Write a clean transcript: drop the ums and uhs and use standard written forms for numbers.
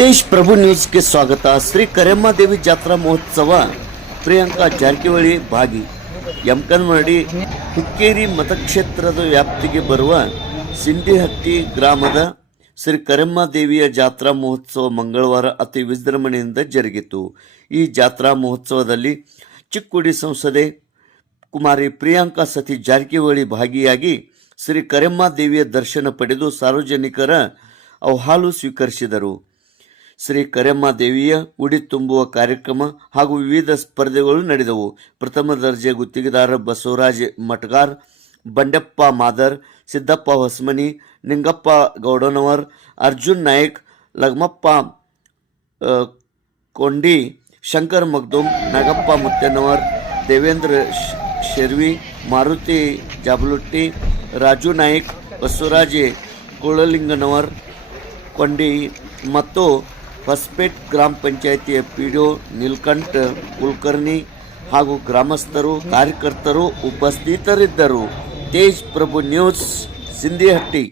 तेज प्रभू न्यूज़ಗೆ ಸ್ವಾಗತ. ಶ್ರೀ ಕರೆಮ್ಮದೇವಿ ಜಾತ್ರಾ ಮಹೋತ್ಸವ ಪ್ರಿಯಾಂಕಾ ಜಾರಕಿಹೊಳಿ ಭಾಗಿ. ಯಮಕನಮರಡಿ ಹುಕ್ಕೇರಿ ಮತಕ್ಷೇತ್ರದ ವ್ಯಾಪ್ತಿಗೆ ಬರುವ ಸಿಂಡಿಹಟ್ಟಿ ಗ್ರಾಮದ ಶ್ರೀ ಕರೆಮ್ಮದೇವಿಯ ಜಾತ್ರಾ ಮಹೋತ್ಸವ ಮಂಗಳವಾರ ಅತಿ ವಿಜೃಂಭಣೆಯಿಂದ ಜರುಗಿತು. ಈ ಜಾತ್ರಾ ಮಹೋತ್ಸವದಲ್ಲಿ ಚಿಕ್ಕೋಡಿ ಸಂಸದೆ ಕುಮಾರಿ ಪ್ರಿಯಾಂಕಾ ಸತೀಶ್ ಜಾರಕಿಹೊಳಿ ಭಾಗಿಯಾಗಿ ಶ್ರೀ ಕರೆಮ್ಮದೇವಿಯ ದರ್ಶನ ಪಡೆದು ಸಾರ್ವಜನಿಕರ ಅಹವಾಲು ಸ್ವೀಕರಿಸಿದರು. ಶ್ರೀ ಕರೆಮ್ಮದೇವಿಯ ಉಡಿ ತುಂಬುವ ಕಾರ್ಯಕ್ರಮ ಹಾಗೂ ವಿವಿಧ ಸ್ಪರ್ಧೆಗಳು ನಡೆದವು. ಪ್ರಥಮ ದರ್ಜೆ ಗುತ್ತಿಗೆದಾರ ಬಸವರಾಜ್ ಮಟ್ಗಾರ್, ಬಂಡೆಪ್ಪ ಮಾದರ್, ಸಿದ್ದಪ್ಪ ಹೊಸಮನಿ, ನಿಂಗಪ್ಪ ಗೌಡನವರ್, ಅರ್ಜುನ್ ನಾಯಕ್, ಲಗ್ಮಪ್ಪ ಕೊಂಡಿ, ಶಂಕರ್ ಮಗ್ದುಮ್, ನಾಗಪ್ಪ ಮುತ್ತನವರ್, ದೇವೇಂದ್ರ ಶೆರ್ವಿ, ಮಾರುತಿ ಜಾಬಲುಟ್ಟಿ, ರಾಜು ನಾಯಕ್, ಬಸವರಾಜ್ ಕೋಳಲಿಂಗನವರ್ ಕೊಂಡಿ ಮತ್ತು ಹೊಸಪೇಟ್ ಗ್ರಾಮ ಪಂಚಾಯಿತಿಯ ಪಿಡಿಒ ನೀಲಕಂಠ ಕುಲಕರ್ಣಿ ಹಾಗೂ ಗ್ರಾಮಸ್ಥರು ಕಾರ್ಯಕರ್ತರು ಉಪಸ್ಥಿತರಿದ್ದರು. ತೇಜ್ ಪ್ರಭು ನ್ಯೂಸ್, ಸಿಂಡಿಹಟ್ಟಿ.